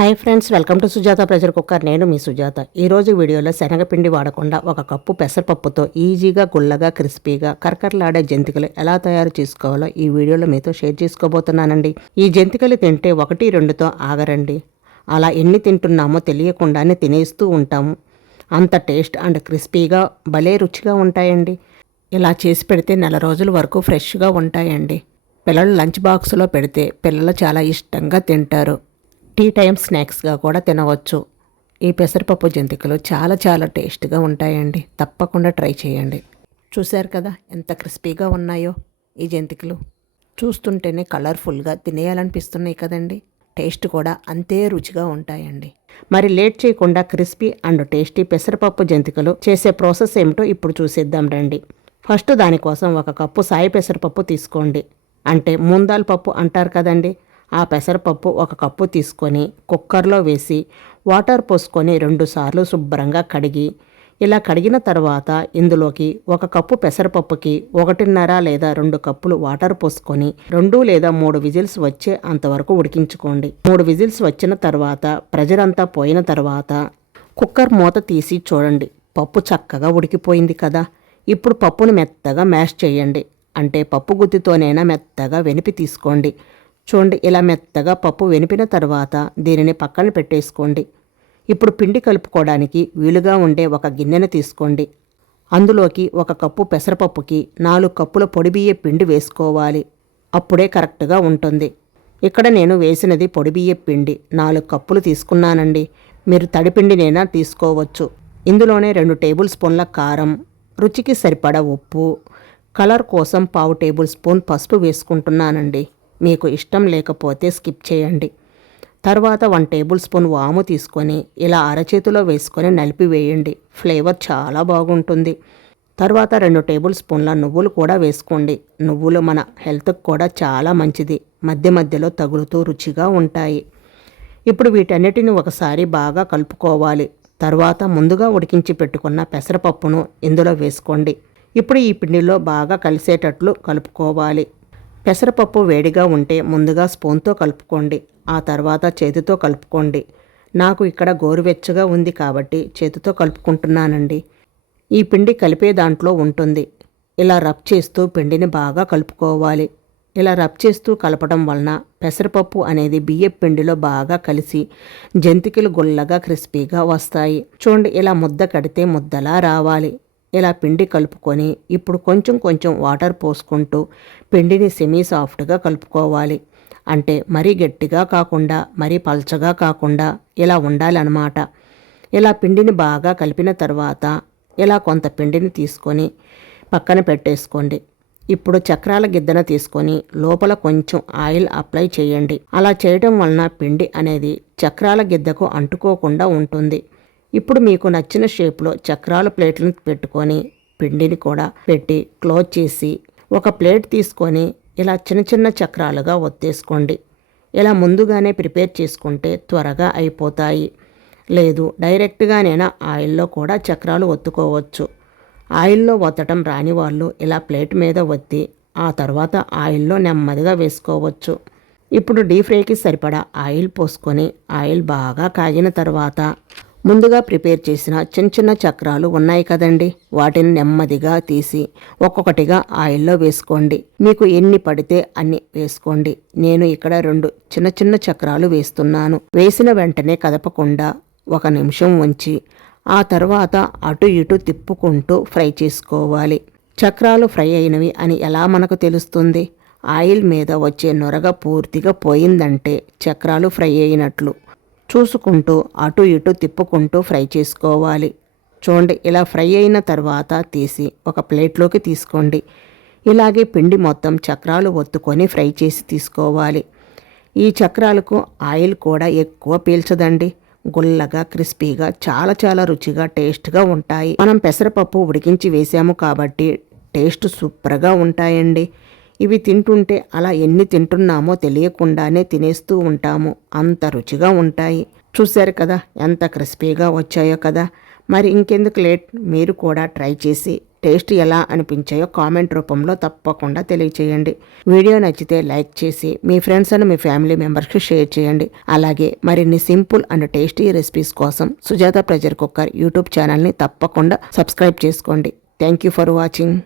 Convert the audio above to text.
Hi friends welcome to Sujatha pressure cooker. నేను మీ సుజాత. ఈరోజు వీడియోలో శనగపిండి వాడకుండా ఒక కప్పు పెసరపప్పుతో ఈజీగా గుల్లగా క్రిస్పీగా కరకరలాడే జంతికలు ఎలా తయారు చేసుకోవాలో ఈ వీడియోలో మీతో షేర్ చేసుకోబోతున్నానండి. ఈ జంతికలు తింటే ఒకటి రెండుతో ఆగరండి. అలా ఎన్ని తింటున్నామో తెలియకుండానే తినేస్తూ ఉంటాము. అంత టేస్ట్ అండ్ క్రిస్పీగా భలే రుచిగా ఉంటాయండి. ఇలా చేసి పెడితే నెల రోజుల వరకు ఫ్రెష్గా ఉంటాయండి. పిల్లలు లంచ్ బాక్స్లో పెడితే పిల్లలు చాలా ఇష్టంగా తింటారు. టీ టైం స్నాక్స్గా కూడా తినవచ్చు. ఈ పెసరపప్పు జంతికలు చాలా చాలా టేస్ట్గా ఉంటాయండి. తప్పకుండా ట్రై చేయండి. చూశారు కదా ఎంత క్రిస్పీగా ఉన్నాయో ఈ జంతికలు. చూస్తుంటేనే కలర్ఫుల్గా తినేయాలనిపిస్తున్నాయి కదండి. టేస్ట్ కూడా అంతే రుచిగా ఉంటాయండి. మరి లేట్ చేయకుండా క్రిస్పీ అండ్ టేస్టీ పెసరపప్పు జంతికలు చేసే ప్రాసెస్ ఏమిటో ఇప్పుడు చూసేద్దాం రండి. ఫస్ట్ దానికోసం ఒక కప్పు సాయి పెసరపప్పు తీసుకోండి. అంటే ముందాల పప్పు అంటారు కదండి. ఆ పెసరపప్పు ఒక కప్పు తీసుకొని కుక్కర్లో వేసి వాటర్ పోసుకొని రెండుసార్లు శుభ్రంగా కడిగి ఇలా కడిగిన తర్వాత ఇందులోకి ఒక కప్పు పెసరపప్పుకి ఒకటిన్నర లేదా రెండు కప్పులు వాటర్ పోసుకొని రెండు లేదా మూడు విజిల్స్ వచ్చే అంతవరకు ఉడికించుకోండి. మూడు విజిల్స్ వచ్చిన తర్వాత ప్రెజర్ అంతా పోయిన తర్వాత కుక్కర్ మూత తీసి చూడండి. పప్పు చక్కగా ఉడికిపోయింది కదా. ఇప్పుడు పప్పును మెత్తగా మ్యాష్ చేయండి. అంటే పప్పు గుత్తితోనైనా మెత్తగా వెనిపి తీసుకోండి. చూడండి ఇలా మెత్తగా పప్పు వెనిపిన తర్వాత దీనిని పక్కన పెట్టేసుకోండి. ఇప్పుడు పిండి కలుపుకోవడానికి వీలుగా ఉండే ఒక గిన్నెను తీసుకోండి. అందులోకి ఒక కప్పు పెసరపప్పుకి నాలుగు కప్పుల పొడిబియ్య పిండి వేసుకోవాలి. అప్పుడే కరెక్ట్గా ఉంటుంది. ఇక్కడ నేను వేసినది పొడిబియ్య పిండి నాలుగు కప్పులు తీసుకున్నానండి. మీరు తడిపిండినైనా తీసుకోవచ్చు. ఇందులోనే రెండు టేబుల్ స్పూన్ల కారం రుచికి సరిపడా ఉప్పు కలర్ కోసం పావు టేబుల్ స్పూన్ పసుపు వేసుకుంటున్నానండి. మీకు ఇష్టం లేకపోతే స్కిప్ చేయండి. తర్వాత వన్ టేబుల్ స్పూన్ వాము తీసుకొని ఇలా అరచేతిలో వేసుకొని నలిపివేయండి ఫ్లేవర్ చాలా బాగుంటుంది. తర్వాత రెండు టేబుల్ స్పూన్ల నువ్వులు కూడా వేసుకోండి. నువ్వులు మన హెల్త్కి కూడా చాలా మంచిది. మధ్య మధ్యలో తగులుతూ రుచిగా ఉంటాయి. ఇప్పుడు వీటన్నిటిని ఒకసారి బాగా కలుపుకోవాలి. తర్వాత ముందుగా ఉడికించి పెట్టుకున్న పెసరపప్పును ఇందులో వేసుకోండి. ఇప్పుడు ఈ పిండిలో బాగా కలిసేటట్లు కలుపుకోవాలి. పెసరపప్పు వేడిగా ఉంటే ముందుగా స్పూన్తో కలుపుకోండి. ఆ తర్వాత చేతితో కలుపుకోండి. నాకు ఇక్కడ గోరువెచ్చగా ఉంది కాబట్టి చేతితో కలుపుకుంటున్నానండి. ఈ పిండి కలిపే దాంట్లో ఉంటుంది. ఇలా రబ్ చేస్తూ పిండిని బాగా కలుపుకోవాలి. ఇలా రబ్ చేస్తూ కలపడం వలన పెసరపప్పు అనేది బియ్యం పిండిలో బాగా కలిసి జంతికలు గుల్లగా క్రిస్పీగా వస్తాయి. చూడండి ఇలా ముద్ద కడితే ముద్దలా రావాలి. ఇలా పిండి కలుపుకొని ఇప్పుడు కొంచెం కొంచెం వాటర్ పోసుకుంటూ పిండిని సెమీ సాఫ్ట్గా కలుపుకోవాలి. అంటే మరీ గట్టిగా కాకుండా మరీ పల్చగా కాకుండా ఇలా ఉండాలన్నమాట. ఇలా పిండిని బాగా కలిపిన తర్వాత ఇలా కొంత పిండిని తీసుకొని పక్కన పెట్టేసుకోండి. ఇప్పుడు చక్రాల గిద్దన తీసుకొని లోపల కొంచెం ఆయిల్ అప్లై చేయండి. అలా చేయడం వలన పిండి అనేది చక్రాల గిద్దకు అంటుకోకుండా ఉంటుంది. ఇప్పుడు మీకు నచ్చిన షేప్లో చక్రాల ప్లేట్లను పెట్టుకొని పిండిని కూడా పెట్టి క్లోజ్ చేసి ఒక ప్లేట్ తీసుకొని ఇలా చిన్న చిన్న చక్రాలుగా ఒత్తేసుకోండి. ఇలా ముందుగానే ప్రిపేర్ చేసుకుంటే త్వరగా అయిపోతాయి. లేదు డైరెక్ట్గానైనా ఆయిల్లో కూడా చక్రాలు ఒత్తుకోవచ్చు. ఆయిల్లో ఒత్తటం రాని వాళ్ళు ఇలా ప్లేట్ మీద ఒత్తి ఆ తర్వాత ఆయిల్లో నెమ్మదిగా వేసుకోవచ్చు. ఇప్పుడు డీప్ ఫ్రైకి సరిపడా ఆయిల్ పోసుకొని ఆయిల్ బాగా కాగిన తర్వాత ముందుగా ప్రిపేర్ చేసిన చిన్న చిన్న చక్రాలు ఉన్నాయి కదండి. వాటిని నెమ్మదిగా తీసి ఒక్కొక్కటిగా ఆయిల్లో వేసుకోండి. మీకు ఎన్ని పడితే అన్ని వేసుకోండి. నేను ఇక్కడ రెండు చిన్న చిన్న చక్రాలు వేస్తున్నాను. వేసిన వెంటనే కదపకుండా ఒక నిమిషం ఉంచి ఆ తర్వాత అటు ఇటు తిప్పుకుంటూ ఫ్రై చేసుకోవాలి. చక్రాలు ఫ్రై అయినవి అని ఎలా మనకు తెలుస్తుంది? ఆయిల్ మీద వచ్చే నొరగ పూర్తిగా పోయిందంటే చక్రాలు ఫ్రై అయినట్లు. చూసుకుంటూ అటు ఇటు తిప్పుకుంటూ ఫ్రై చేసుకోవాలి. చూడండి ఇలా ఫ్రై అయిన తర్వాత తీసి ఒక ప్లేట్లోకి తీసుకోండి. ఇలాగే పిండి మొత్తం చక్రాలు ఒత్తుకొని ఫ్రై చేసి తీసుకోవాలి. ఈ చక్రాలకు ఆయిల్ కూడా ఎక్కువ పీల్చదండి. గుల్లగా క్రిస్పీగా చాలా చాలా రుచిగా టేస్ట్గా ఉంటాయి. మనం పెసరపప్పు ఉడికించి వేసాము కాబట్టి టేస్ట్ సూపర్గా ఉంటాయండి. ఇవి తింటుంటే అలా ఎన్ని తింటున్నామో తెలియకుండానే తినేస్తూ ఉంటాము. అంత రుచిగా ఉంటాయి. చూశారు కదా ఎంత క్రిస్పీగా వచ్చాయో కదా. మరి ఇంకెందుకు లేట్? మీరు కూడా ట్రై చేసి టేస్ట్ ఎలా అనిపించాయో కామెంట్ రూపంలో తప్పకుండా తెలియచేయండి. వీడియో నచ్చితే లైక్ చేసి మీ ఫ్రెండ్స్ అండ్ మీ ఫ్యామిలీ మెంబర్స్కి షేర్ చేయండి. అలాగే మరిన్ని సింపుల్ అండ్ టేస్టీ రెసిపీస్ కోసం సుజాత ప్రెజర్ కుక్కర్ యూట్యూబ్ ఛానల్ని తప్పకుండా సబ్స్క్రైబ్ చేసుకోండి. Thank you for watching.